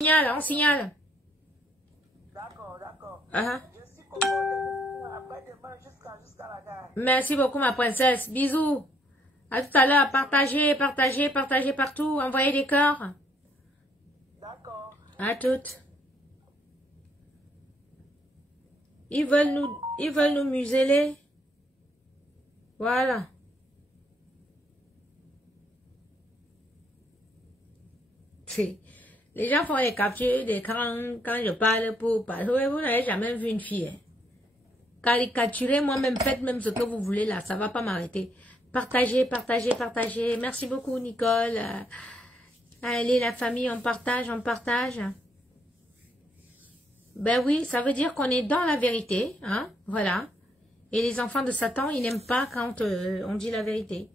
Signale, on signale. D'accord, d'accord. Uh-huh. Je suis content après-demain jusqu'à la gare. Merci beaucoup, ma princesse. Bisous. À tout à l'heure. Partagez, partagez, partagez partout. Envoyez des cœurs. D'accord. À toutes. Ils veulent nous museler. Voilà. Les gens font les captures d'écran quand je parle pour parler. Vous n'avez jamais vu une fille. Hein. Caricaturez moi-même, faites même ce que vous voulez là. Ça va pas m'arrêter. Partagez, partagez, partagez. Merci beaucoup, Nicole. Allez, la famille, on partage, on partage. Ben oui, ça veut dire qu'on est dans la vérité. Hein? Voilà. Et les enfants de Satan, ils n'aiment pas quand on dit la vérité.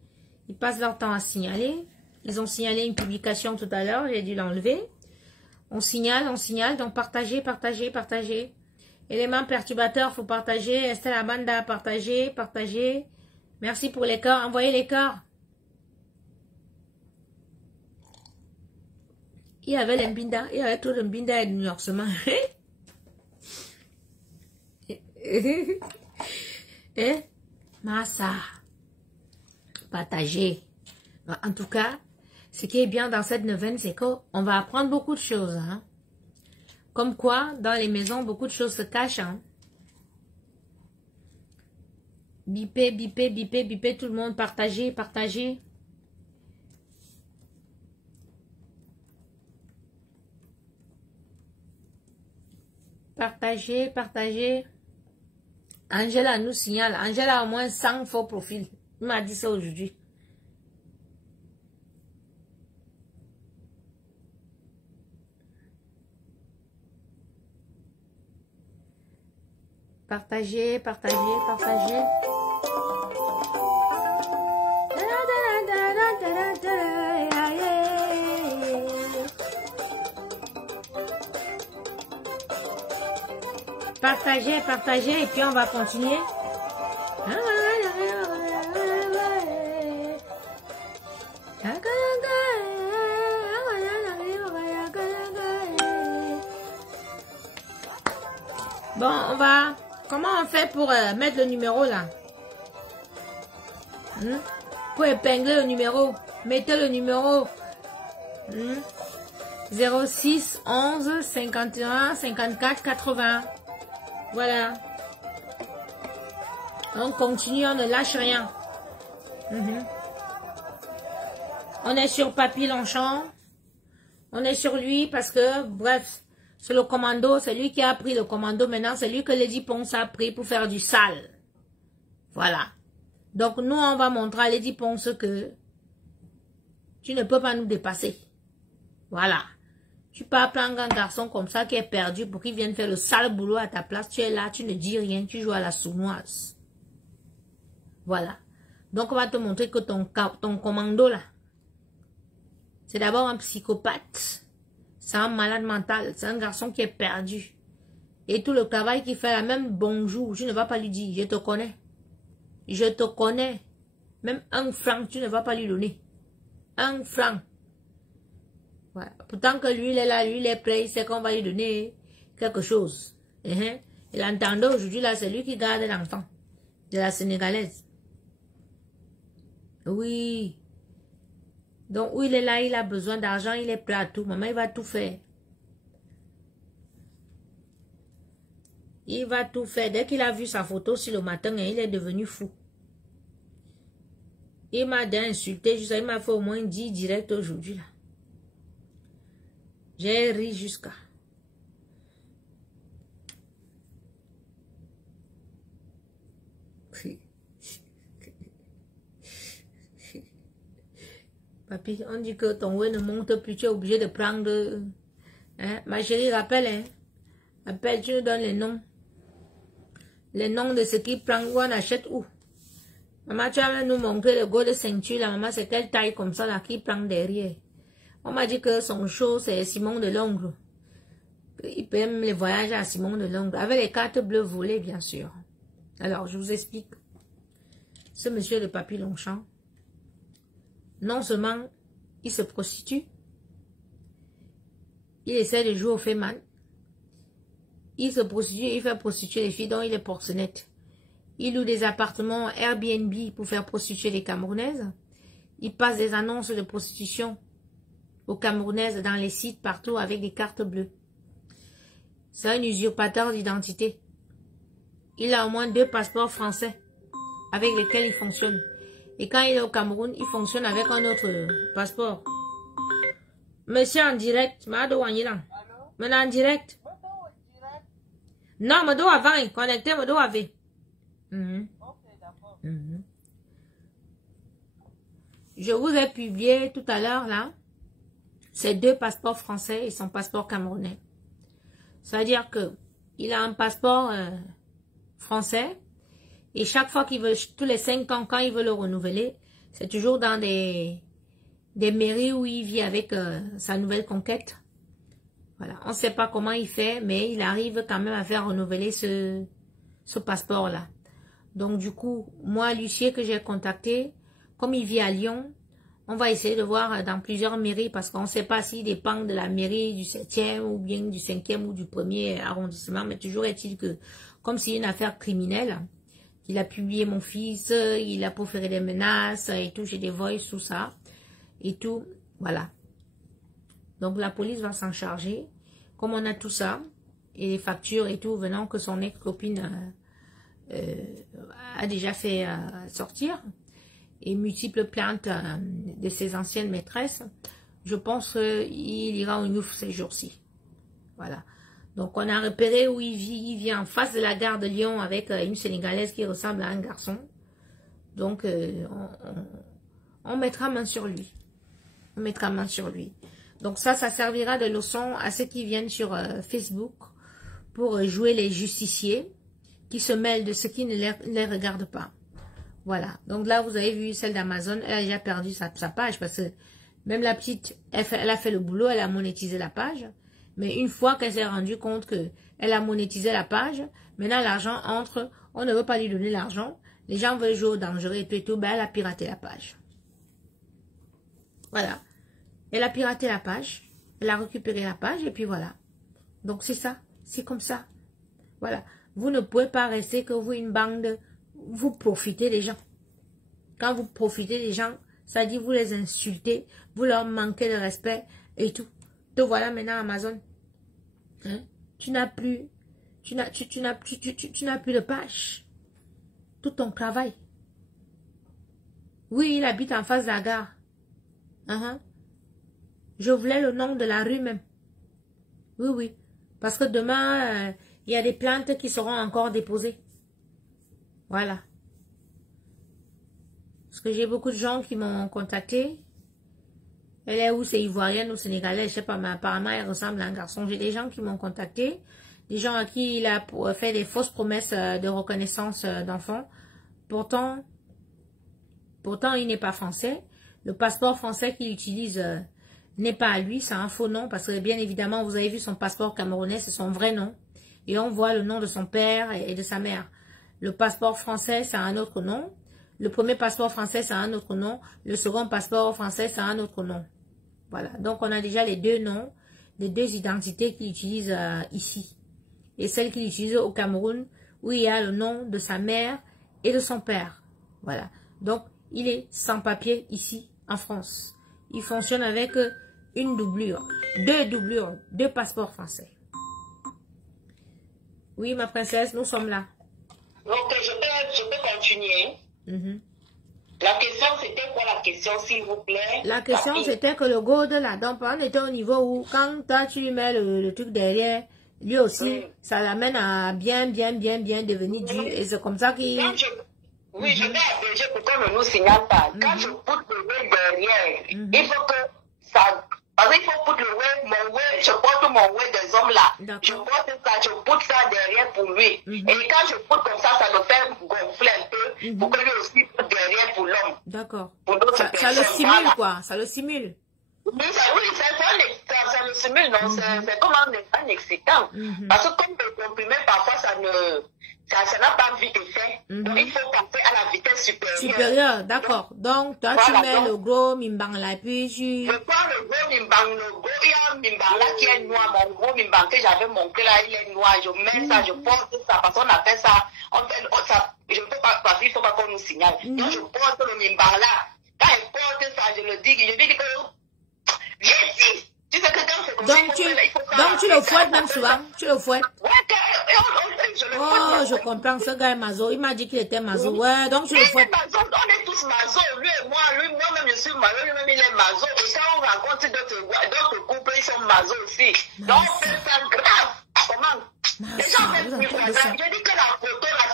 Ils passent leur temps à signaler. Ils ont signalé une publication tout à l'heure, j'ai dû l'enlever. On signale, donc partagez, partagez, partagez. Éléments perturbateurs, faut partager. Estelle Abanda, partagez, partagez. Merci pour les cœurs, envoyez les cœurs. Il y avait les mbinda, il y avait trop de mbinda et de New York seulement. Massa, partagez. En tout cas, ce qui est bien dans cette neuvaine, c'est qu'on va apprendre beaucoup de choses. Hein? Comme quoi, dans les maisons, beaucoup de choses se cachent. Hein? Bipez, bipez, bipez, bipez, tout le monde, partagez, partagez. Partagez, partagez. Angela nous signale. Angela a au moins 100 faux profils. Il m'a dit ça aujourd'hui. Partagez, partagez, partagez. Partagez, partagez, et puis on va continuer. Bon, on va... Comment on fait pour mettre le numéro là? Pour épingler le numéro. Mettez le numéro. 06 11 51 54 80. Voilà. On continue, on ne lâche rien. On est sur Papy Longchamp. On est sur lui parce que, bref, c'est le commando, c'est lui qui a pris le commando. Maintenant, c'est lui que Lady Ponce a pris pour faire du sale. Voilà. Donc, nous, on va montrer à Lady Ponce que tu ne peux pas nous dépasser. Voilà. Tu peux prendre un garçon comme ça qui est perdu pour qu'il vienne faire le sale boulot à ta place. Tu es là, tu ne dis rien, tu joues à la sournoise. Voilà. Donc, on va te montrer que ton commando là, c'est d'abord un psychopathe. C'est un malade mental. C'est un garçon qui est perdu. Et tout le travail qu'il fait là, même bonjour, tu ne vas pas lui dire, je te connais. Je te connais. Même 1 franc, tu ne vas pas lui donner. 1 franc. Voilà. Pourtant que lui, il est là, lui, il est prêt, il sait qu'on va lui donner quelque chose. Et l'entendant aujourd'hui, là, c'est lui qui garde l'enfant. De la Sénégalaise. Oui. Donc, où il est là, il a besoin d'argent, il est prêt à tout. Maman, il va tout faire. Il va tout faire. Dès qu'il a vu sa photo sur le matin, il est devenu fou. Il m'a insulté, il m'a fait au moins 10 directs aujourd'hui, là. J'ai ri jusqu'à. Papi, on dit que ton ouais ne monte plus, tu es obligé de prendre... Hein? Ma chérie, rappelle, hein? Appelle, tu nous donnes les noms. Les noms de ce qui prend, où on achète où. Maman, tu vas nous montrer le go de ceinture, là, maman, c'est quelle taille comme ça, là, qui prend derrière. On m'a dit que son show, c'est Simon de Longre. Il paie même les voyages à Simon de Longre, avec les cartes bleues volées, bien sûr. Alors, je vous explique. Ce monsieur de Papy Longchamp, non seulement il se prostitue, Il essaie de jouer au Féman. Il se prostitue, il fait prostituer les filles, donc il est proxénète. Il loue des appartements Airbnb pour faire prostituer les Camerounaises. Il passe des annonces de prostitution aux Camerounaises dans les sites partout avec des cartes bleues. C'est un usurpateur d'identité. Il a au moins 2 passeports français avec lesquels il fonctionne. Et quand il est au Cameroun, il fonctionne avec un autre passeport. Monsieur en direct, maintenant en direct. Non, Mado avant, connecté Mado avait. Je vous ai publié tout à l'heure là, ces 2 passeports français et son passeport camerounais. C'est-à-dire que il a un passeport français et chaque fois qu'il veut, tous les 5 ans, quand il veut le renouveler, c'est toujours dans des mairies où il vit avec sa nouvelle conquête. Voilà, on ne sait pas comment il fait, mais il arrive quand même à faire renouveler ce passeport-là. Donc du coup, moi, l'huissier que j'ai contacté, comme il vit à Lyon, on va essayer de voir dans plusieurs mairies parce qu'on ne sait pas s'il dépend de la mairie du 7e ou bien du 5e ou du 1er arrondissement. Mais toujours est-il que, comme c'est une affaire criminelle, il a publié mon fils, il a proféré des menaces et tout, j'ai des voices, tout ça. Et tout, voilà. Donc la police va s'en charger. Comme on a tout ça, et les factures et tout, venant que son ex-copine a déjà fait sortir, et multiples plaintes de ses anciennes maîtresses, je pense qu'il ira au Nouf ces jours-ci. Voilà. Donc on a repéré où il vit. Il vit en face de la gare de Lyon avec une Sénégalaise qui ressemble à un garçon. Donc on mettra main sur lui. On mettra main sur lui. Donc ça servira de leçon à ceux qui viennent sur Facebook pour jouer les justiciers qui se mêlent de ce qui ne les regarde pas. Voilà. Donc là, vous avez vu celle d'Amazon, elle a déjà perdu sa page parce que même la petite, elle a fait le boulot, elle a monétisé la page. Mais une fois qu'elle s'est rendue compte qu'elle a monétisé la page, maintenant l'argent entre, on ne veut pas lui donner l'argent, les gens veulent jouer au dangereux et tout, ben elle a piraté la page. Voilà. Elle a piraté la page, elle a récupéré la page et puis voilà. Donc c'est ça, c'est comme ça. Voilà. Vous ne pouvez pas rester que vous, une bande, vous profitez des gens. Quand vous profitez des gens, ça dit vous les insultez, vous leur manquez de respect et tout. Te voilà maintenant Amazon. Hein? Tu n'as plus de page. Tout ton travail. Oui, il habite en face de la gare. Je voulais le nom de la rue même. Oui, oui. Parce que demain, il y a des plaintes qui seront encore déposées. Voilà. Parce que j'ai beaucoup de gens qui m'ont contacté. Elle est où? C'est ivoirienne ou sénégalaise, je sais pas, mais apparemment elle ressemble à un garçon. J'ai des gens qui m'ont contacté. Des gens à qui il a fait des fausses promesses de reconnaissance d'enfants. Pourtant, il n'est pas français. Le passeport français qu'il utilise n'est pas à lui, c'est un faux nom. Parce que bien évidemment, vous avez vu son passeport camerounais, c'est son vrai nom. Et on voit le nom de son père et de sa mère. Le passeport français, c'est un autre nom. Le premier passeport français, c'est un autre nom. Le second passeport français, c'est un autre nom. Voilà. Donc, on a déjà les 2 noms, les 2 identités qu'il utilise ici. Et celle qu'il utilise au Cameroun, où il y a le nom de sa mère et de son père. Voilà. Donc, il est sans papier ici, en France. Il fonctionne avec une doublure. 2 doublures. 2 passeports français. Oui, ma princesse, nous sommes là. Donc, je peux continuer. La question, c'était quoi la question, s'il vous plaît? La question, c'était que le go de la dent, on était au niveau où, quand toi, tu lui mets le truc derrière, lui aussi, ça l'amène à bien devenir dur. Et c'est comme ça qu'il... Oui, je vais abréger pour qu'on ne nous signale pas. Quand je pousse le web derrière, il faut que ça... Parce qu'il faut poutre le web, mon web, je porte mon web des hommes là. Je porte ça, je poutre ça derrière pour lui. Et quand je poutre comme ça le fait gonfler un peu pour que lui aussi poutre derrière pour l'homme. D'accord. Ça le simule quoi, ça le simule. Oui, ça le simule, non, c'est comme un excitant. Parce que comme le comprimé, parfois ça n'a pas vite fait. Donc, il faut passer à la vitesse supérieure. Supérieure, d'accord. Donc, toi, voilà, tu mets le gros mimbang là, puis tu... Je prends le gros mimbang, il y a un mimbang là qui est noir, mon gros mimbang que j'avais monté là, il est noir. Je mets ça, je porte ça, parce qu'on appelle ça, ça, je ne peux pas, parce qu'il ne faut pas qu'on nous signale. Donc, je porte le mimbang là. Quand je porte ça, je dis que, viens ici. Tu sais que quand c'est comme donc tu le fouettes même souvent, tu le fouettes. Ouais, je le fouette. Oh, je comprends, ce gars est mazo, il m'a dit qu'il était mazo, ouais, donc tu le fouettes. On est tous mazo, lui et moi-même je suis mazo, lui-même il est mazo, et quand on rencontre d'autres couples, ils sont mazo aussi. Donc c'est grave. Comment? Les gens mettent plus grave. Je dis que la photo là,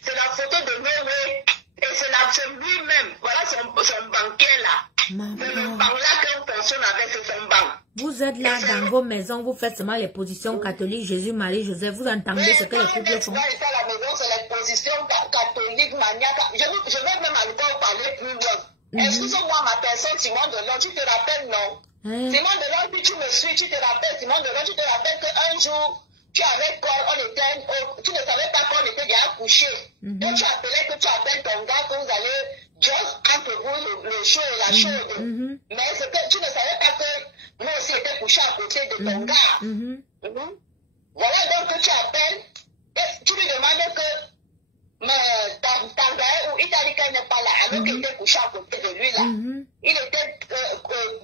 c'est la photo de Noé, et c'est lui-même, voilà son banquier là. C'est le banc là qu'on fonctionne avec, c'est son banc. Vous êtes là dans vos maisons, vous faites seulement les positions catholiques, Jésus, Marie, Joseph, vous entendez ce que les couples font. À la maison, c'est les positions catholiques, maniaques. Je vais même encore parler plus loin. Excusez-moi, ma personne, Simon Delon, tu te rappelles, non? Simon Delon, si tu me suis, tu te rappelles, Simon Delon, tu te rappelles qu'un jour, tu avais quoi, tu ne savais pas qu'on était déjà couché. Donc tu appelais que tu appelles ton gars, que vous allez juste entre vous le chaud et la chaude. Mais c'est que tu ne savais pas que moi aussi j'étais couché à côté de ton gars. Voilà donc que tu appelles, et tu lui demandes que ta gars ou il t'a dit qu'elle n'est pas là, alors qu'il était couché à côté de lui là. Il était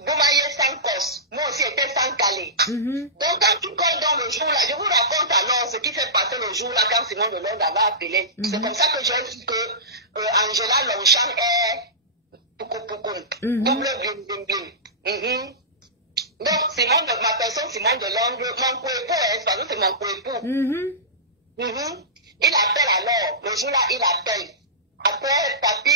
boummaillé sans cause. Moi aussi j'étais sans calé. Donc quand tu colles dans le jour là, je vous raconte alors ce qui s'est passé le jour là quand Simon Delon avait appelé. C'est comme ça que j'ai dit que Angela Longchamp est double bling bling. Donc Simon, ma personne Simon Delon, mon coépoux, parce que c'est mon coépoux. Il appelle alors, le jour là il appelle. Après, papi,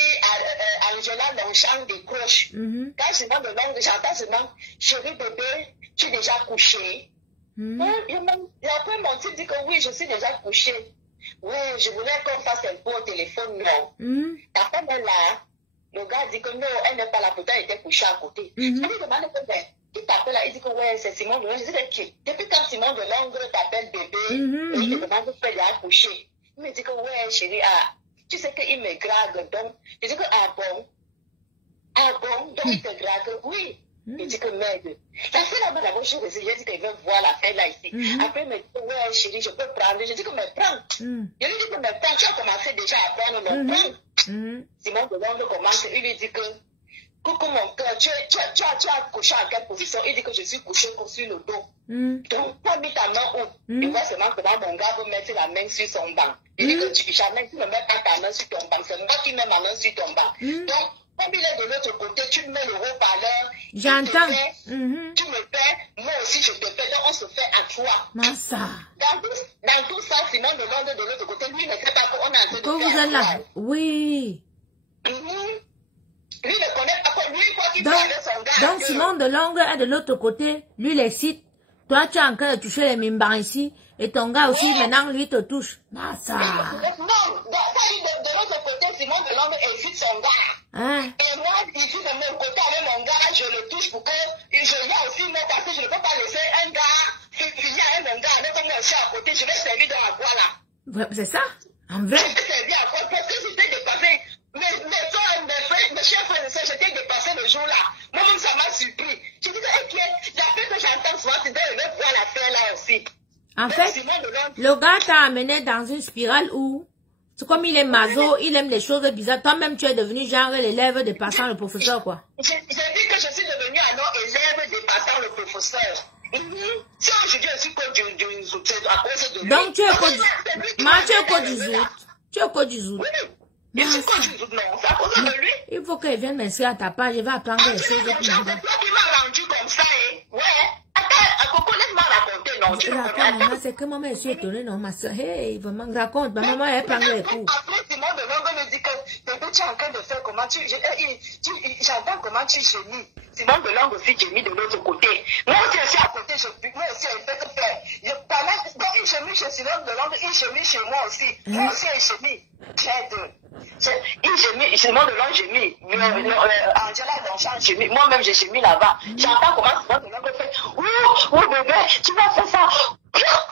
Angela Longchamp décroche. Quand Simon Delon, j'entends seulement, chérie bébé, tu es déjà couché. Et après, mon type dit que oui, je suis déjà couché. Oui, je voulais qu'on fasse un peu au téléphone, non. Ta femme est là. Le gars dit que non, elle n'est pas là, pourtant elle était couchée à côté. Je lui demande il t'appelle là, il dit que ouais, c'est Simon Delon. Je dis que qui? Depuis quand Simon Delon t'appelle bébé, et il te demande pourquoi il est couché. Il me dit que ouais, chérie, tu sais qu'il me drague, donc. Je dis que bon, donc il te drague, oui. Il dit que merde. La fille là-bas, d'abord, je dit qu'il veut voir la fête là ici. Après, il me dit, ouais, chérie, je peux prendre. Je dis que me prends. Je lui dis que me prends. Tu as commencé déjà à prendre le prends. Simon Delon commence, il lui dit que, coucou mon cœur, tu as couché en quelle position? Il dit que je suis couché sur le dos. Donc, tu as mis ta main où? Il voit seulement comment mon gars veut mettre la main sur son banc. Il dit que jamais tu ne mets pas ta main sur ton banc. C'est moi qui mets ma main sur ton banc. Donc, comme il est de l'autre côté, tu mets le haut-parleur. J'entends. Tu me fais, moi aussi je te fais, donc on se fait à toi. Massa. Dans tout ça, Simon Delon de l'autre côté, lui ne sait pas qu'on est en train de faire vous êtes là. Oui. Lui ne connaît pas quoi, lui, quoi qu'il fait avec son gars. Donc Simon Delon est de l'autre côté, lui l'excite. Toi, tu es en train de toucher les mimbans ici, et ton gars aussi, maintenant, lui te touche. Massa. Non, de l'autre côté, Simon Delon excite son gars. Et moi, ici, de mon côté, avec mon gars, je le touche pour que je viens aussi me parce que je ne peux pas laisser un gars finir avec mon gars, avec mon chien à côté, je vais servir dans la voie là. Ouais, c'est ça? En vrai? Je vais servir à quoi? Parce que j'étais dépassé. Mes chers frères et sœurs, j'étais dépassé le jour là. Moi-même, ça m'a surpris. Je dis, l'appel que j'entends souvent, c'est de voir l'affaire là aussi. En fait, le gars t'a amené dans une spirale où, c'est comme il est maso, il aime des choses bizarres. Toi-même, tu es devenu genre l'élève dépassant le professeur, quoi. J'ai dit que je suis devenu alors élève dépassant le professeur. Si aujourd'hui je suis code du zout, à cause de lui. Donc tu es code du zout. Tu es code du zout. Oui, je suis code du zout, non, c'est à cause de lui. Il faut qu'il vienne m'inscrire à ta page, je vais apprendre les choses. C'est toi qui m'as rendu comme ça, ouais. Attends, Coco, laisse-moi raconter, non, tu maman, c'est que maman, je suis étonnée, non, ma soeur. Hey, vraiment, raconte, ma maman, elle prend les coups. Après, Simon Delon me dit que, tu es en train de faire comment j'entends comment tu gémis. Simon Delon aussi gémit de l'autre côté. Moi aussi, je suis à côté, moi aussi, je fais que faire. Quand il gémit chez Simon Delon, il gémit chez moi aussi. Moi aussi, il gémit. Il gémit, Simon Delon gémit. Angela Longchamp gémit. Moi-même, j'ai gémis là-bas. J'entends comment Simon Delon me fait. Oh, bébé, tu vas faire ça.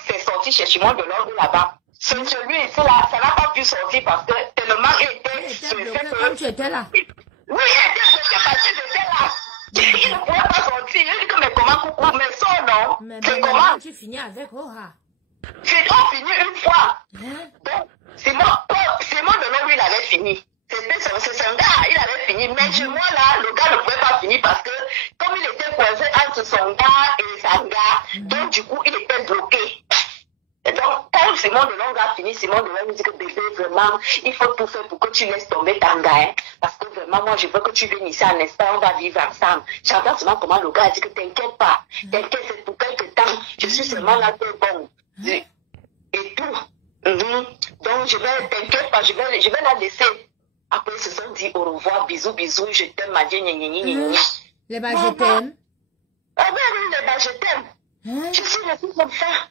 C'est sorti chez Simon Delon là-bas. celui ici là, ça n'a pas pu sortir parce que tellement il était bloqué comme tu étais là. Oui, il était bloqué parce que j'étais là. Il ne pouvait pas sortir. Il dit que mais comment coucou, mais son nom, c'est comment? Tu finis avec Oha. On finit une fois. Donc, Simon de lui, il avait fini. C'est son gars, il avait fini. Mais chez moi, là, le gars ne pouvait pas finir parce que, comme il était coincé entre son gars et sa gars, donc du coup, il était bloqué. Et donc, quand Simon de Long a fini, Simon de Long me dit que bébé, vraiment, il faut tout faire pour que tu laisses tomber ta gars. Hein, parce que vraiment, moi, je veux que tu viennes ici en Espagne, on va vivre ensemble. J'entends seulement comment le gars a dit que t'inquiète pas. T'inquiète, c'est pour quelque temps. Je suis seulement là pour bon. Et tout. Donc, je vais, t'inquiète pas, je vais la laisser. Après, ils se sont dit au revoir, bisous, bisous, je t'aime, ma vie, les bas, je t'aime. Ah oui, les bas, je t'aime. Je suis restée comme ça.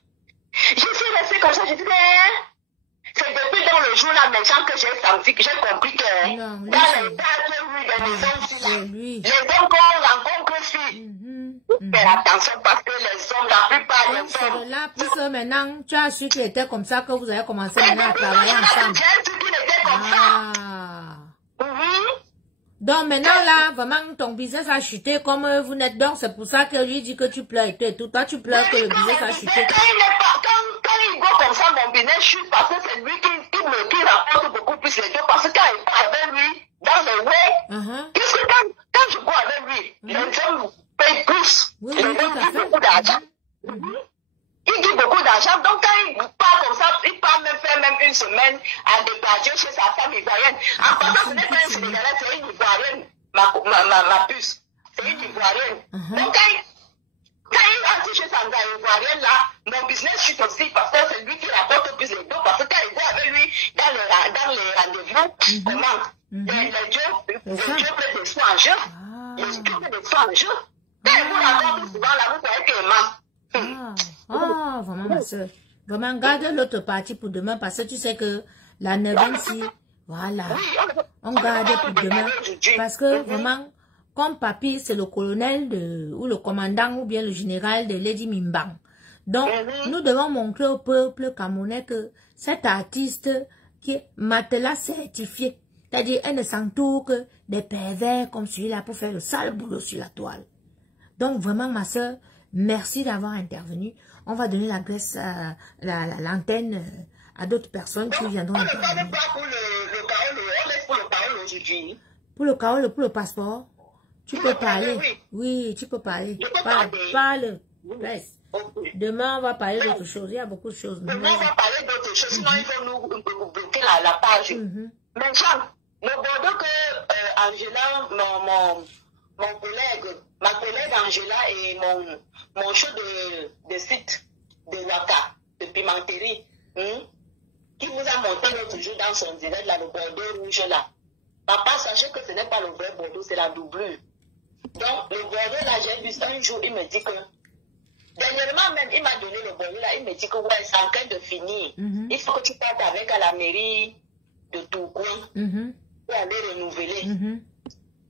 Je suis restée comme ça, je dis, c'est depuis dans le jour là, maintenant que j'ai senti, que j'ai compris que dans les tas de maisons, les hommes qu'on rencontre aussi. Faire attention parce que les hommes, la plupart des hommes. C'est là, plus maintenant, tu as su qu'il était comme ça que vous avez commencé maintenant à travailler ensemble. J'ai su qu'il était comme ça. Donc maintenant là, vraiment ton business a chuté comme vous n'êtes donc, c'est pour ça que lui dit que tu pleures et tout. Toi tu pleures que le business a chuté. Quand il voit comme ça mon business chute parce que c'est lui qui rapporte beaucoup plus les deux parce que quand il part avec lui dans le way, qu'est-ce que quand je bois avec lui, les hommes payent plus. Les hommes disent beaucoup d'argent. Il dit beaucoup d'argent, donc quand il part comme ça, il part même faire même une semaine à déplacer chez sa femme ivoirienne. En passant, ce n'est pas une Sénégalaise, c'est une ivoirienne, ma puce. C'est une ivoirienne. Donc quand il rentre chez sa ivoirienne là, mon business chute aussi parce que c'est lui qui rapporte plus les deux. Parce que quand il va avec lui dans les rendez-vous, comment les dieux prennent des soins en jeu. Les dieux prennent des soins en jeu. Quand il vous raconte souvent là, vous voyez qu'il ment. Vraiment ma soeur. Vraiment, garde l'autre partie pour demain parce que tu sais que la 9e, voilà, on garde pour demain. Parce que vraiment, comme papy, c'est le colonel ou le commandant ou bien le général de Lady Mimbang. Donc, nous devons montrer au peuple camerounais que cet artiste qui est matelas certifié, c'est-à-dire elle ne s'entoure que des pervers comme celui-là pour faire le sale boulot sur la toile. Donc, vraiment, ma soeur, merci d'avoir intervenu. On va donner l'antenne à d'autres personnes qui viendront intervenir. Pour le chaos, pour le passeport, tu peux parler. Oui, tu peux parler. Parle. Demain, on va parler d'autres choses. Il y a beaucoup de choses. Demain, on va parler d'autres choses. Sinon, il faut nous bloquer la page. Maintenant, le Bordeaux que Angela, ma collègue Angela et mon show de site de Waka, de Pimenterie, qui vous a monté l'autre jour dans son direct, là, le Bordeaux rouge là. Papa, sachez que ce n'est pas le vrai Bordeaux, c'est la doublure. Donc, le Bordeaux là, j'ai vu ça un jour, il me dit que, dernièrement même, il m'a donné le Bordeaux là, il me dit que, ouais, c'est en train de finir. Il faut que tu partes avec à la mairie de Tourcoing pour aller renouveler.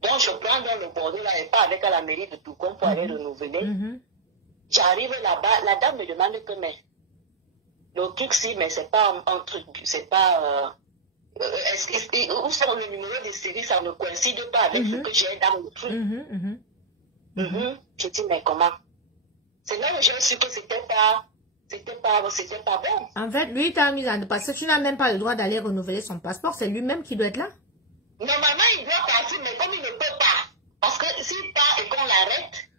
Donc, je prends dans le Bordeaux là et pas avec à la mairie de Tourcoing pour aller renouveler. J'arrive là-bas, la dame me demande que, mais, le truc si, mais c'est pas un truc, c'est pas, où sont le numéro de série, ça ne coïncide pas avec ce que j'ai dans le truc. Je dis, mais comment? C'est là où j'ai su que c'était pas bon. En fait, lui, t'as mis en, parce que tu n'as même pas le droit d'aller renouveler son passeport, c'est lui-même qui doit être là. Normalement, il doit partir, mais comme il ne peut pas, parce que s'il part et qu'on l'arrête,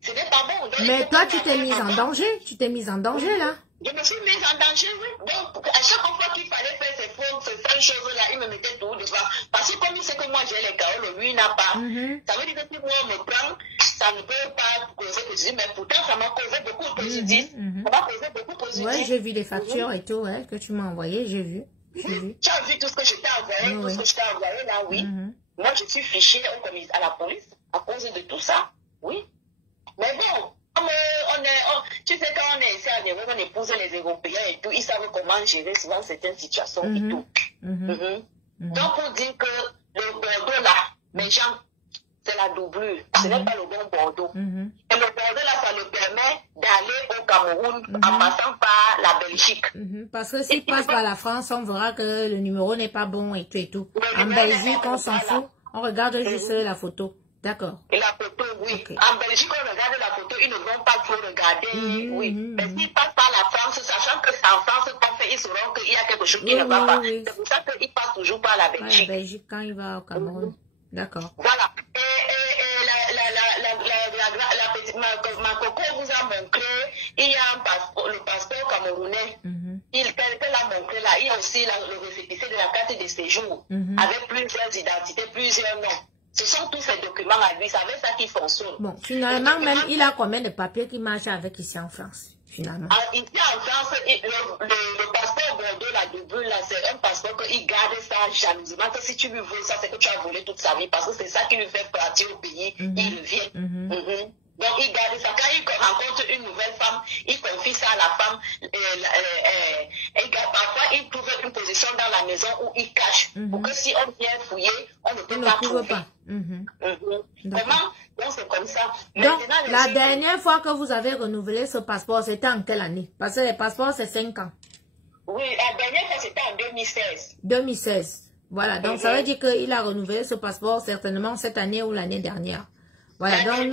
ce n'est pas bon. Donc, mais toi, tu t'es mise en danger. Tu t'es mise en danger, là. Je me suis mise en danger, oui. Donc, à chaque fois qu'il fallait faire ces choses-là, il me mettait tout devant. Parce que comme il sait que moi, j'ai les chaos, lui, il n'a pas. Ça veut dire que si moi, on me prend, ça ne peut pas causer préjudice, mais pourtant, ça m'a causé beaucoup de préjudice. Ça m'a causé beaucoup de préjudice. Oui, j'ai vu des factures et tout, ouais, que tu m'as envoyé, j'ai vu. Tu as vu tout ce que je t'ai envoyé, tout ce que je t'ai envoyé, là, oui. Moi, je suis fichée à la police à cause de tout ça, oui. Mais bon, tu sais, quand on est ici en Europe, on épouse les Européens et tout, ils savent comment gérer souvent certaines situations et tout. Donc, pour dire que le Bordeaux là, mes gens, c'est la doublure. Ce n'est pas le bon Bordeaux. Et le Bordeaux, là, ça le permet d'aller au Cameroun en passant par la Belgique. Parce que s'il passe par la France, on verra que le numéro n'est pas bon et tout et tout. En Belgique, on s'en fout. On regarde juste la photo. D'accord. Et la photo, oui. Okay. En Belgique, on regarde la photo, ils ne vont pas trop regarder, oui. Mais s'ils passent par la France, sachant que c'est en France qu'on fait, ils sauront qu'il y a quelque chose qui ne va pas. C'est pour ça qu'ils passent toujours par la Belgique. La Belgique, quand il va au Cameroun. D'accord. Voilà. Ma coco vous a montré, il y a un passeport, le passeport camerounais. Il l'a montré là. Il y a aussi le récépissé de la carte de séjour avec plusieurs identités, plusieurs noms. Ce sont tous ces documents à lui, c'est avec ça qu'il fonctionne. Bon, finalement, même, il a combien de papiers qu'il marche avec ici en France, finalement? Ici en France, le passeport Bordeaux, la double, là, c'est un passeport qu'il garde ça jalousement. Que si tu lui voles ça, c'est que tu as volé toute sa vie, parce que c'est ça qui lui fait partir au pays, il revient. Donc, il garde ça. Quand il rencontre une nouvelle femme, il confie ça à la femme. Parfois, il trouve une position dans la maison où il cache. Pour que si on vient fouiller, on ne peut pas trouver. Comment? Donc, c'est comme ça. Donc, la dernière fois que vous avez renouvelé ce passeport, c'était en quelle année? Parce que les passeports, c'est 5 ans. Oui, la dernière fois, c'était en 2016. 2016. Voilà. Donc, ça veut dire qu'il a renouvelé ce passeport certainement cette année ou l'année dernière. Voilà, donc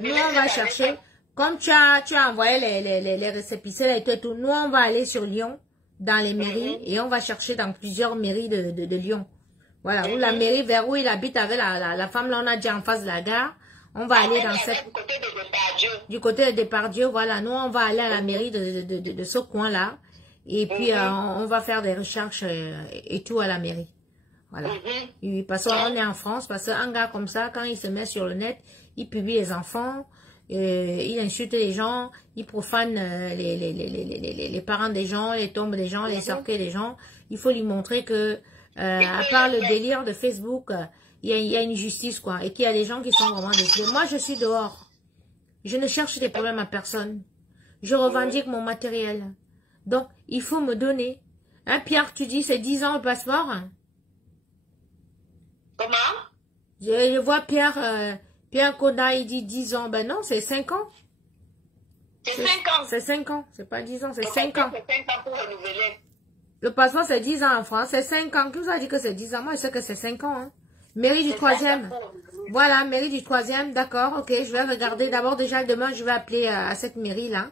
nous on va chercher, comme tu as envoyé les récépissés et tout, nous on va aller sur Lyon, dans les mairies, et on va chercher dans plusieurs mairies de Lyon. Voilà, où la mairie vers où il habite avec la femme, là on a déjà en face de la gare, on va aller dans cette... Du côté de Depardieu, voilà, nous on va aller à la mairie de ce coin-là, et puis on va faire des recherches et tout à la mairie. Voilà. Et parce qu'on est en France, parce qu'un gars comme ça, quand il se met sur le net, il publie les enfants, il insulte les gens, il profane les parents des gens, les tombes des gens, les cercueils des gens. Il faut lui montrer que, à part le délire de Facebook, il y a une justice, quoi, et qu'il y a des gens qui sont vraiment décidés. Moi, je suis dehors. Je ne cherche des problèmes à personne. Je revendique mon matériel. Donc, il faut me donner. Hein, Pierre, tu dis, c'est 10 ans le passeport? Comment? Je vois Pierre Koda, il dit 10 ans. Ben non, c'est 5 ans. C'est 5 ans. C'est 5 ans. C'est pas 10 ans, c'est 5 ans. C'est 5 ans pour renouveler. Le passeport, c'est 10 ans en France. C'est 5 ans. Qui vous a dit que c'est 10 ans? Moi, je sais que c'est 5 ans. Hein. Mairie du 3e. Voilà, mairie du 3e. D'accord, ok. Je vais regarder. D'abord, déjà, demain, je vais appeler à cette mairie-là.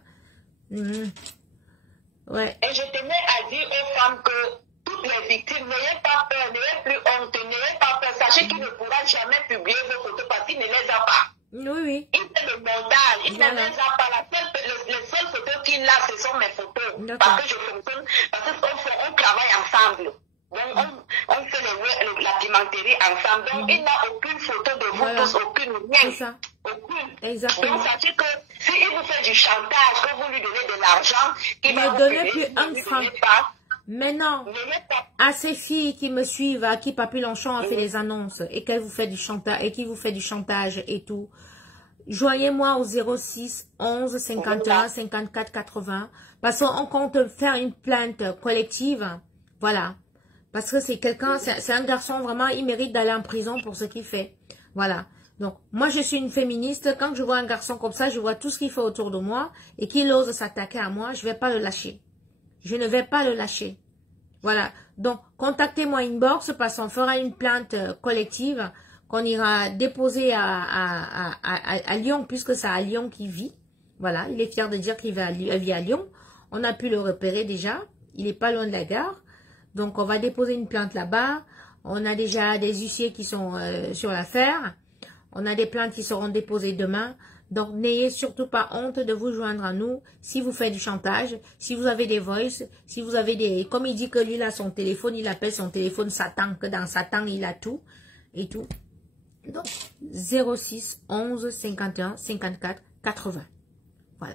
Ouais. Et je tenais à dire aux femmes que toutes les victimes, n'ayez pas peur, n'ayez plus honte, n'ayez pas peur. Sachez qu'il ne pourra jamais publier vos photos parce qu'il ne les a pas. Oui. Il fait le montage, il ne les a pas. Les seules photos qu'il a, ce sont mes photos. Parce que je fonctionne, parce qu'on travaille ensemble. Donc, on fait la pimenterie ensemble. Donc, il n'a aucune photo de vous tous, aucune mienne. C'est ça. Aucune. Exactement. Donc, sachez que s'il vous fait du chantage, que vous lui donnez de l'argent, qu'il va vous donnez plus un franc. Maintenant, à ces filles qui me suivent, à qui Papy Longchamp a fait les annonces et qu'elle vous fait du chantage et qui vous fait du chantage et tout, joignez-moi au 06 11 51 54 80 parce qu'on compte faire une plainte collective. Voilà. Parce que c'est quelqu'un, c'est un garçon vraiment, il mérite d'aller en prison pour ce qu'il fait. Voilà. Donc, moi, je suis une féministe. Quand je vois un garçon comme ça, je vois tout ce qu'il fait autour de moi et qu'il ose s'attaquer à moi, je ne vais pas le lâcher. Je ne vais pas le lâcher. Voilà. Donc, contactez-moi inbox parce qu'on fera une plainte collective qu'on ira déposer à Lyon puisque c'est à Lyon qu'il vit. Voilà. Il est fier de dire qu'il vit à Lyon. On a pu le repérer déjà. Il n'est pas loin de la gare. Donc, on va déposer une plainte là-bas. On a déjà des huissiers qui sont sur l'affaire. On a des plaintes qui seront déposées demain. Donc, n'ayez surtout pas honte de vous joindre à nous si vous faites du chantage, si vous avez des voices, si vous avez des... Comme il dit que lui, il a son téléphone, il appelle son téléphone Satan, que dans Satan, il a tout et tout. Donc, 06 11 51 54 80. Voilà.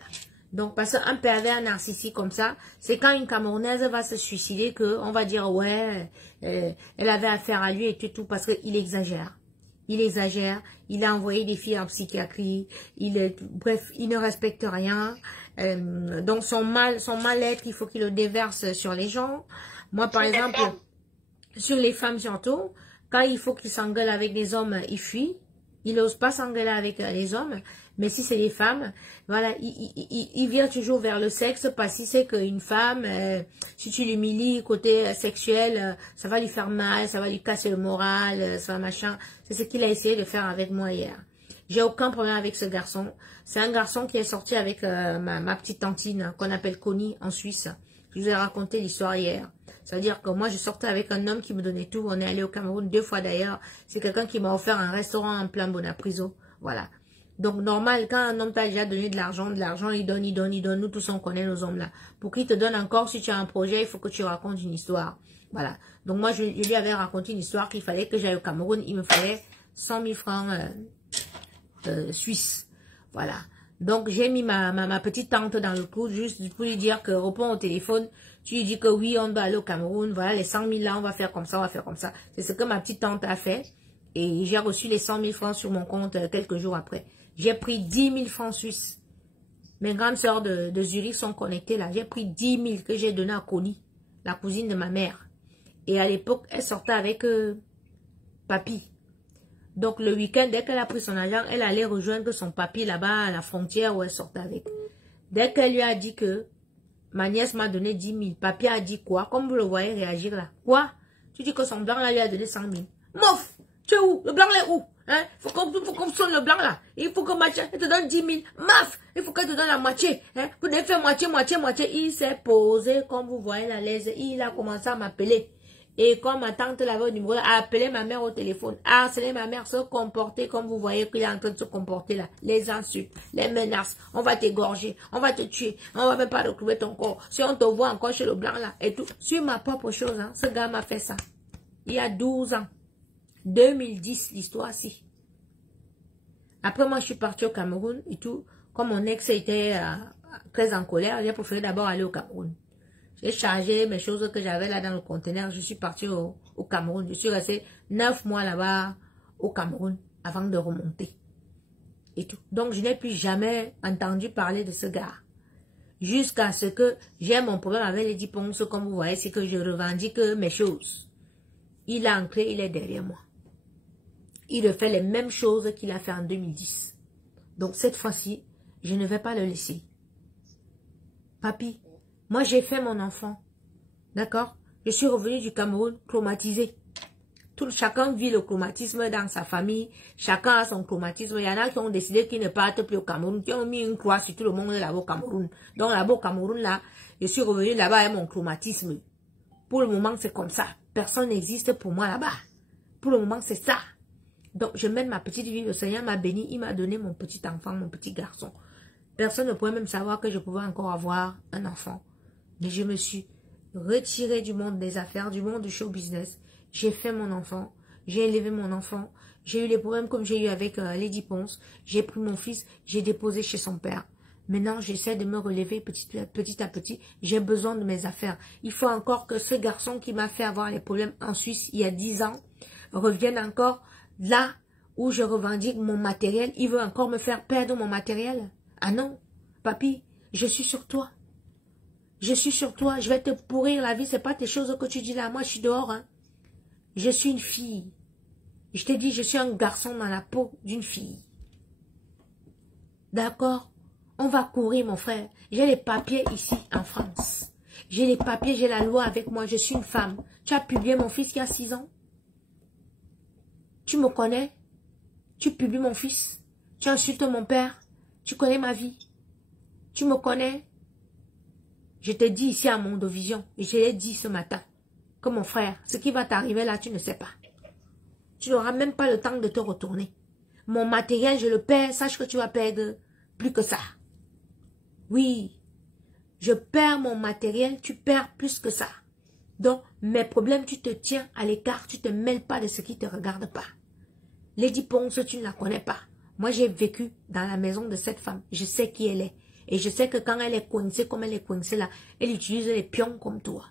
Donc, parce qu'un pervers narcissique comme ça, c'est quand une Camerounaise va se suicider qu'on va dire, ouais, elle avait affaire à lui et tout, parce qu'il exagère. Il exagère, il a envoyé des filles en psychiatrie, bref, il ne respecte rien. Donc son mal-être, il faut qu'il le déverse sur les gens. Moi, par exemple, sur les femmes surtout, quand il faut qu'il s'engueule avec des hommes, il fuit. Il n'ose pas s'engueuler avec les hommes, mais si c'est les femmes, voilà, il vient toujours vers le sexe parce qu'il sait qu'une femme, si tu l'humilies côté sexuel, ça va lui faire mal, ça va lui casser le moral, ça va machin. C'est ce qu'il a essayé de faire avec moi hier. J'ai aucun problème avec ce garçon. C'est un garçon qui est sorti avec ma petite tantine qu'on appelle Connie en Suisse. Je vous ai raconté l'histoire hier. C'est-à-dire que moi, je sortais avec un homme qui me donnait tout. On est allé au Cameroun 2 fois d'ailleurs. C'est quelqu'un qui m'a offert un restaurant en plein Bonapriso. Voilà. Donc, normal, quand un homme t'a déjà donné de l'argent, il donne. Nous tous, on connaît nos hommes là. Pour qu'il te donne encore, si tu as un projet, il faut que tu racontes une histoire. Voilà. Donc, moi, je lui avais raconté une histoire qu'il fallait que j'aille au Cameroun. Il me fallait 100 000 francs suisses. Voilà. Donc, j'ai mis ma petite tante dans le coup, juste pour lui dire que réponds au téléphone. Tu lui dis que oui, on doit aller au Cameroun. Voilà, les 100 000 là, on va faire comme ça, on va faire comme ça. C'est ce que ma petite tante a fait. Et j'ai reçu les 100 000 francs sur mon compte quelques jours après. J'ai pris 10 000 francs suisses. Mes grandes sœurs de Zurich sont connectées là. J'ai pris 10 000 que j'ai donné à Connie, la cousine de ma mère. Et à l'époque, elle sortait avec papy. Donc le week-end, dès qu'elle a pris son argent, elle allait rejoindre son papy là-bas à la frontière où elle sortait avec. Dès qu'elle lui a dit que ma nièce m'a donné 10 000, papy a dit quoi? Comme vous le voyez réagir là. Quoi? Tu dis que son blanc là lui a donné 100 000. Mouf! Tu es où? Le blanc là est où? Hein? Faut qu'on sonne le blanc là. Il faut que Mathieu te donne 10 000. Maf! Il faut qu'elle te donne la moitié. Hein? Vous devez faire moitié. Il s'est posé, comme vous voyez la l'aise. Il a commencé à m'appeler. Et comme ma tante l'avait au numéro, a appelé ma mère au téléphone, a harcelé ma mère, se comporter comme vous voyez qu'il est en train de se comporter là. Les insultes, les menaces, on va t'égorger, on va te tuer, on va même pas retrouver ton corps. Si on te voit encore chez le blanc là, et tout. Sur ma propre chose, hein, ce gars m'a fait ça. Il y a 12 ans. 2010, l'histoire-ci. Après, moi, je suis partie au Cameroun et tout. Comme mon ex était très en colère, j'ai préféré d'abord aller au Cameroun. J'ai chargé mes choses que j'avais là dans le conteneur. Je suis partie au Cameroun. Je suis restée 9 mois là-bas au Cameroun avant de remonter. Et tout. Donc, je n'ai plus jamais entendu parler de ce gars. Jusqu'à ce que j'ai mon problème avec les Ponce, comme vous voyez, c'est que je revendique mes choses. Il est ancré, il est derrière moi. Il refait les mêmes choses qu'il a fait en 2010. Donc, cette fois-ci, je ne vais pas le laisser. Papy, moi, j'ai fait mon enfant. D'accord? Je suis revenue du Cameroun traumatisée. Chacun vit le traumatisme dans sa famille. Chacun a son traumatisme. Il y en a qui ont décidé qu'ils ne partent plus au Cameroun, qui ont mis une croix sur tout le monde là-bas au Cameroun. Donc, là-bas au Cameroun, là, je suis revenue là-bas avec mon traumatisme. Pour le moment, c'est comme ça. Personne n'existe pour moi là-bas. Pour le moment, c'est ça. Donc, je mène ma petite vie. Le Seigneur m'a béni. Il m'a donné mon petit enfant, mon petit garçon. Personne ne pouvait même savoir que je pouvais encore avoir un enfant. Mais je me suis retirée du monde des affaires, du monde du show business. J'ai fait mon enfant. J'ai élevé mon enfant. J'ai eu les problèmes comme j'ai eu avec Lady Ponce. J'ai pris mon fils. J'ai déposé chez son père. Maintenant, j'essaie de me relever petit à petit. J'ai besoin de mes affaires. Il faut encore que ce garçon qui m'a fait avoir les problèmes en Suisse il y a 10 ans revienne encore là où je revendique mon matériel. Il veut encore me faire perdre mon matériel. Ah non, papy, je suis sur toi. Je suis sur toi. Je vais te pourrir la vie. C'est pas tes choses que tu dis là. Moi, je suis dehors. Hein. Je suis une fille. Je te dis, je suis un garçon dans la peau d'une fille. D'accord? On va courir, mon frère. J'ai les papiers ici, en France. J'ai les papiers, j'ai la loi avec moi. Je suis une femme. Tu as publié mon fils il y a 6 ans. Tu me connais? Tu publies mon fils. Tu insultes mon père. Tu connais ma vie. Tu me connais? Je te dis ici à Mondovision, et je l'ai dit ce matin, que mon frère, ce qui va t'arriver là, tu ne sais pas. Tu n'auras même pas le temps de te retourner. Mon matériel, je le perds, sache que tu vas perdre plus que ça. Oui, je perds mon matériel, tu perds plus que ça. Donc, mes problèmes, tu te tiens à l'écart, tu ne te mêles pas de ce qui ne te regarde pas. Lady Ponce, tu ne la connais pas. Moi, j'ai vécu dans la maison de cette femme. Je sais qui elle est. Et je sais que quand elle est coincée comme elle est coincée là, elle utilise les pions comme toi.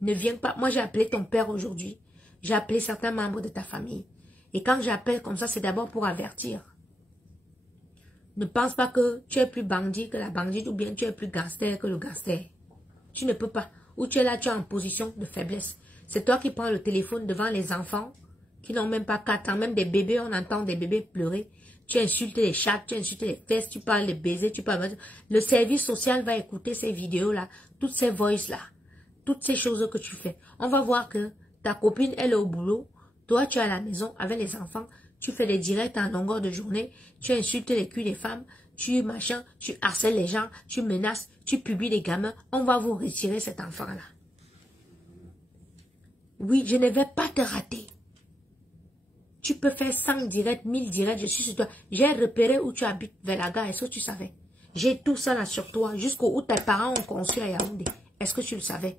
Ne viens pas. Moi, j'ai appelé ton père aujourd'hui. J'ai appelé certains membres de ta famille. Et quand j'appelle comme ça, c'est d'abord pour avertir. Ne pense pas que tu es plus bandit que la bandite ou bien tu es plus gangster que le gangster. Tu ne peux pas. Ou tu es là, tu es en position de faiblesse. C'est toi qui prends le téléphone devant les enfants qui n'ont même pas 4 ans, même des bébés, on entend des bébés pleurer. Tu insultes les chats, tu insultes les fesses, tu parles de baisers, tu parles... Le service social va écouter ces vidéos-là, toutes ces voices-là, toutes ces choses que tu fais. On va voir que ta copine, elle est au boulot, toi, tu es à la maison avec les enfants, tu fais des directs en longueur de journée, tu insultes les culs des femmes, tu machin, tu harcèles les gens, tu menaces, tu publies des gamins. On va vous retirer cet enfant-là. Oui, je ne vais pas te rater. Tu peux faire 100 directs, 1000 directs, je suis sur toi. J'ai repéré où tu habites vers la gare. Est-ce que tu savais? J'ai tout ça là sur toi, jusqu'où où tes parents ont conçu à Yaoundé. Est-ce que tu le savais?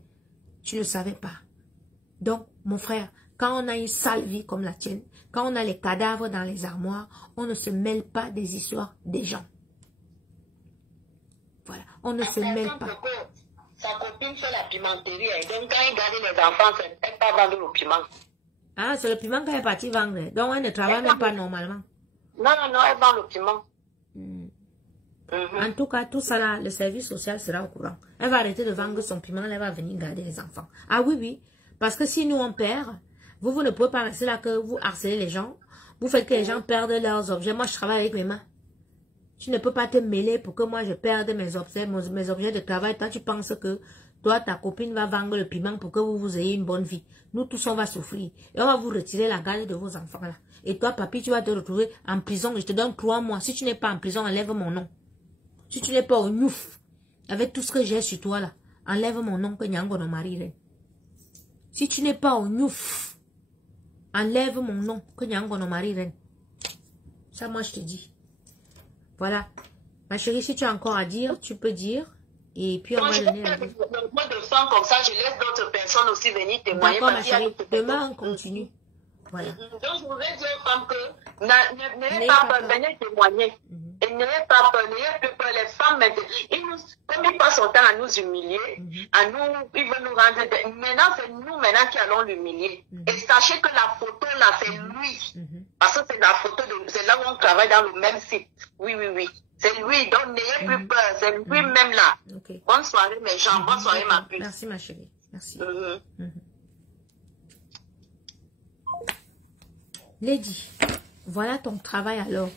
Tu ne le savais pas. Donc, mon frère, quand on a une sale vie comme la tienne, quand on a les cadavres dans les armoires, on ne se mêle pas des histoires des gens. Voilà, on ne se mêle pas. Sa copine fait la pimenterie. Donc, quand il garde les enfants, elle ne peut pas vendre le piment. Ah, c'est le piment qu'elle est partie vendre. Donc, elle ne travaille même pas normalement. Non, elle vend le piment. En tout cas, tout ça là, le service social sera au courant. Elle va arrêter de vendre son piment, elle va venir garder les enfants. Ah oui, oui. Parce que si nous on perd, vous ne pouvez pas rester là que vous harcelez les gens. Vous faites que les gens perdent leurs objets. Moi, je travaille avec mes mains. Tu ne peux pas te mêler pour que moi je perde mes objets de travail. Toi, tu penses que toi, ta copine va vendre le piment pour que vous ayez une bonne vie. Nous tous, on va souffrir. Et on va vous retirer la garde de vos enfants là. Et toi, papy, tu vas te retrouver en prison. Je te donne 3 mois. Si tu n'es pas en prison, enlève mon nom. Si tu n'es pas au Nyouf, avec tout ce que j'ai sur toi là, enlève mon nom que Nyango no marie. Si tu n'es pas au Nyouf, enlève mon nom que Nyango no marie. Ça, moi, je te dis. Voilà. Ma chérie, si tu as encore à dire, tu peux dire. Et puis, on va donner la vie. Moi, de sang comme ça, je laisse d'autres personnes aussi venir témoigner. D'accord, ma chérie. Demain, on continue. Voilà. Donc, je voudrais dire aux femmes que n'ayez pas peur, venez témoigner. Et n'ayez pas peur, n'ayez plus peur. Les femmes, maintenant, comme ils passent son temps à nous humilier, ils veulent nous rendre... Maintenant, c'est nous maintenant qui allons l'humilier. Et sachez que la photo, là, c'est lui. Parce que c'est la photo, c'est là où on travaille dans le même site. Oui, oui, oui. C'est lui, donc n'ayez plus peur. C'est lui-même là. Okay. Bonne soirée, mes gens. Bonne soirée, ma puce. Merci, ma chérie. Merci. Lady, voilà ton travail alors.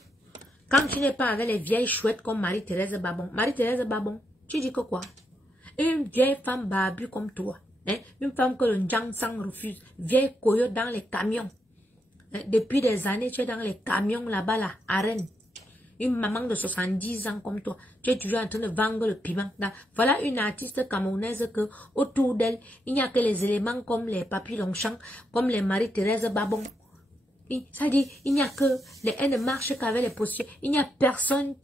Quand tu n'es pas avec les vieilles chouettes comme Marie-Thérèse Babon. Marie-Thérèse Babon, tu dis que quoi? Une vieille femme babue comme toi. Hein? Une femme que le Njangsang refuse. Vieille coyote dans les camions. Hein? Depuis des années, tu es dans les camions là-bas, là, à Rennes. Une maman de 70 ans comme toi. Tu es toujours en train de vendre le piment. Voilà une artiste camerounaise que autour d'elle, il n'y a que les éléments comme les Papy Longchamp, comme les Marie-Thérèse Babon. Ça dit, il n'y a que, elle ne marche qu'avec les postures. Il n'y a personne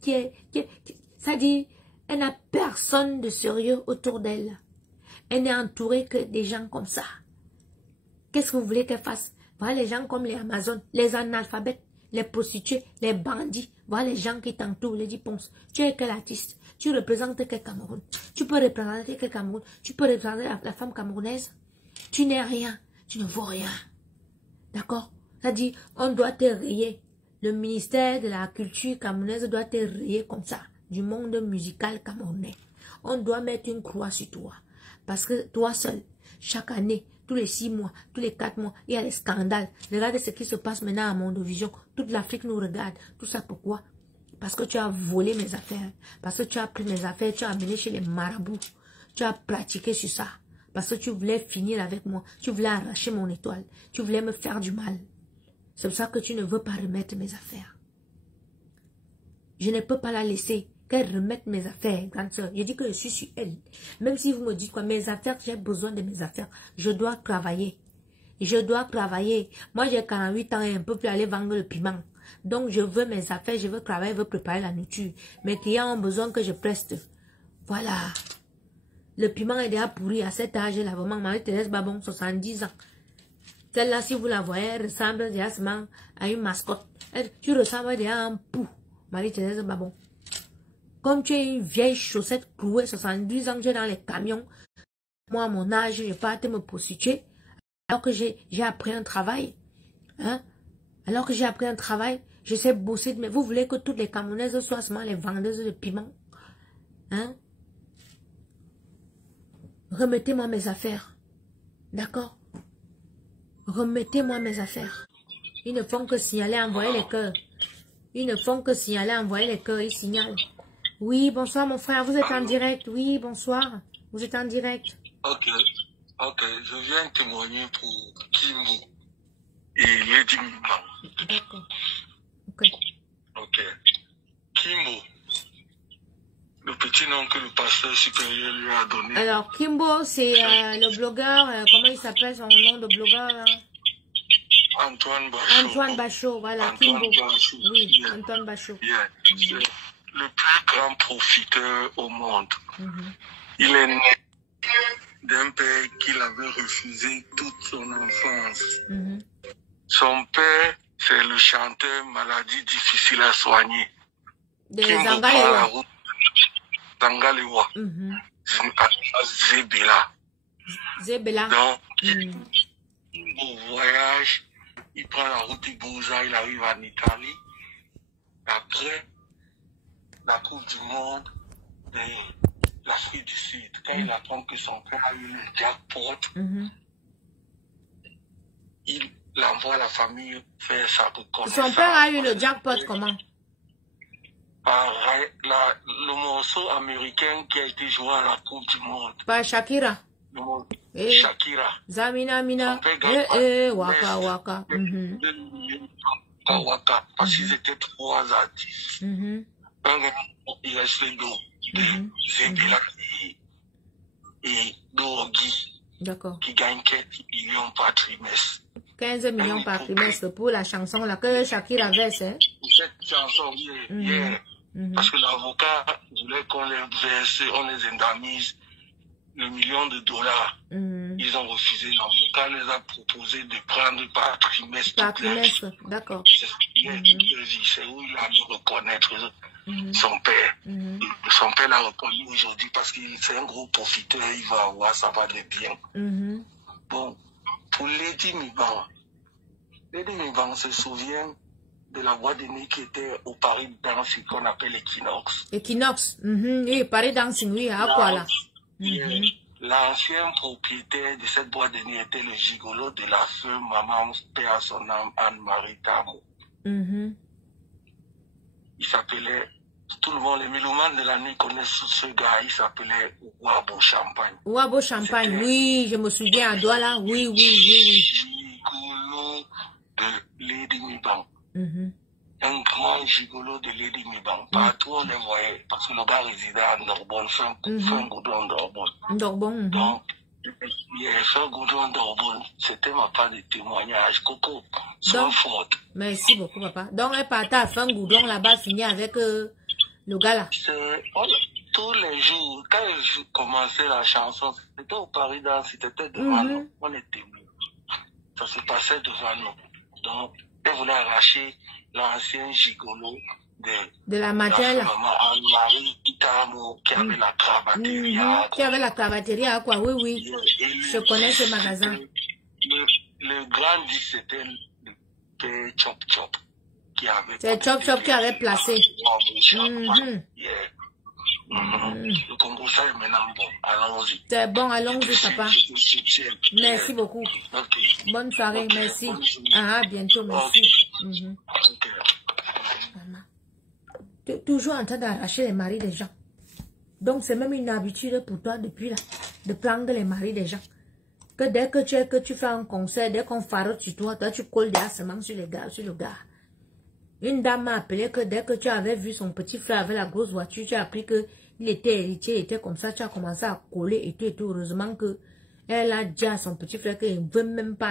ça dit, elle n'a personne de sérieux autour d'elle. Elle n'est entourée que des gens comme ça. Qu'est-ce que vous voulez qu'elle fasse? Voilà les gens comme les Amazones, les analphabètes, les prostituées, les bandits. Voilà les gens qui t'entourent, les Ponce. Tu es quel artiste? Tu représentes quel Cameroun? Tu peux représenter quel Cameroun? Tu peux représenter la femme camerounaise? Tu n'es rien. Tu ne vaux rien. D'accord? Ça dit, on doit te rayer. Le ministère de la culture camerounaise doit te rayer comme ça. Du monde musical camerounais. On doit mettre une croix sur toi. Parce que toi seul, chaque année, tous les 6 mois, tous les 4 mois, il y a des scandales. Regardez ce qui se passe maintenant à Mondovision. Toute l'Afrique nous regarde. Tout ça pourquoi? Parce que tu as volé mes affaires. Parce que tu as pris mes affaires, tu as amené chez les marabouts. Tu as pratiqué sur ça. Parce que tu voulais finir avec moi. Tu voulais arracher mon étoile. Tu voulais me faire du mal. C'est pour ça que tu ne veux pas remettre mes affaires. Je ne peux pas la laisser qu'elle remette mes affaires, grande soeur. Je dis que je suis sur elle. Même si vous me dites quoi, mes affaires, j'ai besoin de mes affaires. Je dois travailler. Je dois travailler. Moi, j'ai 48 ans et un peu plus aller vendre le piment. Donc, je veux mes affaires, je veux travailler, je veux préparer la nourriture. Mes clients ont besoin que je preste. Voilà. Le piment est déjà pourri à cet âge-là. Vraiment, Marie-Thérèse Babon, 70 ans. Celle-là, si vous la voyez, elle ressemble déjà à une mascotte. Tu ressembles déjà à un pou. Marie-Thérèse Babon. Comme tu es une vieille chaussette clouée, 70 ans, tu es dans les camions. Moi, à mon âge, je ne vais pas te me prostituer. Alors que j'ai appris un travail. Hein? Alors que j'ai appris un travail, je sais bosser. Mais vous voulez que toutes les Camerounaises soient seulement les vendeuses de piment? Hein? Remettez-moi mes affaires. D'accord? Remettez-moi mes affaires. Ils ne font que signaler, envoyer les cœurs. Ils ne font que signaler, envoyer les cœurs, ils signalent. Oui, bonsoir mon frère, vous êtes en direct. Oui, bonsoir, vous êtes en direct. Ok, je viens témoigner pour Kimbo et Lady Miban. D'accord. Ok. Kimbo, le petit nom que le pasteur supérieur lui a donné. Alors, Kimbo, c'est le blogueur, comment il s'appelle son nom de blogueur là? Antoine Bachot. Antoine Bachot, voilà, Antoine Kimbo. Bachot. Oui, Yeah. Antoine Bachot. Yeah. Le plus grand profiteur au monde. Il est né d'un père qu'il avait refusé toute son enfance. Son père, c'est le chanteur maladie difficile à soigner. De Kimbo prend la route Zangalewa. Zébéla. Zébéla. Donc, au voyage, il prend la route du Bouza, il arrive en Italie. Après la Coupe du Monde de l'Afrique du Sud, quand il apprend que son père a eu le jackpot, il envoie la famille faire sa reconnaissance. Son père a eu le jackpot comment? Par le morceau américain qui a été joué à la Coupe du Monde. Par Shakira. Shakira. Zamina Mina. Waka Waka. Waka. Parce qu'ils étaient 3 artistes. Un gars, il reste le dos de Zébéla et Dorogui. D'accord. Qui gagne 15 millions par trimestre. 15 millions par trimestre pour la chanson là que Shakira verse. Hein? Pour cette chanson, parce que l'avocat voulait qu'on les verse, on les indemnise le million de dollars. Ils ont refusé. L'avocat les a proposé de prendre par trimestre. Par trimestre, d'accord. C'est où il a dû reconnaître son père. Son père l'a reconnu aujourd'hui parce qu'il c'est un gros profiteur, il va avoir ça va de bien. Bon, pour Lady Miban se souvient de la boîte de nuit qui était au Paris Dancing qu'on appelle Equinox. Equinox, oui, Paris Dancing, oui, à quoi là? L'ancien propriétaire de cette boîte de nuit était le gigolo de la feu maman, père à son âme, Anne-Marie Tamo. Il s'appelait, tout le monde, les mélomanes de la nuit connaissent ce gars, il s'appelait Wabo Champagne. Wabo Champagne, oui, je me souviens à Douala, oui. Gigolo de Lady Miban. Un grand gigolo de Lady Miban. Partout on les voyait, parce que le gars résidait à Narbonne, fin goudron Narbonne. Donc, fin goudron Narbonne, c'était ma part de témoignage. Coco, sois forte. Merci beaucoup, papa. Donc, elle partait à fin goudron là-bas, fini avec le gars là. Tous les jours, quand je commençais la chanson, c'était au Paris Dans, c'était devant nous. On était venus. Ça se passait devant nous. Donc, elle voulait arracher l'ancien gigolo de la matière là. Anne-Marie Tamo qui avait la cravaterie à Qui avait la cravaterie à quoi, oui. Je connais ce magasin. Le grand disque, c'était le père Chop Chop qui avait. C'est Chop Chop qui avait placé. Le Congo, ça est maintenant bon. Allons-y. C'est bon, allons-y, papa. Merci beaucoup. Bonne soirée, merci. À bientôt, merci. Tu es toujours en train d'arracher les maris des gens. Donc, c'est même une habitude pour toi depuis là, de prendre les maris des gens. Que dès que tu fais un concert, dès qu'on farote sur toi, tu colles des assements sur le gars. Une dame m'a appelé que dès que tu avais vu son petit frère avec la grosse voiture, tu as appris que il était héritier, il était comme ça, tu as commencé à coller et tout. Heureusement que elle a dit à son petit frère qu'il ne veut même pas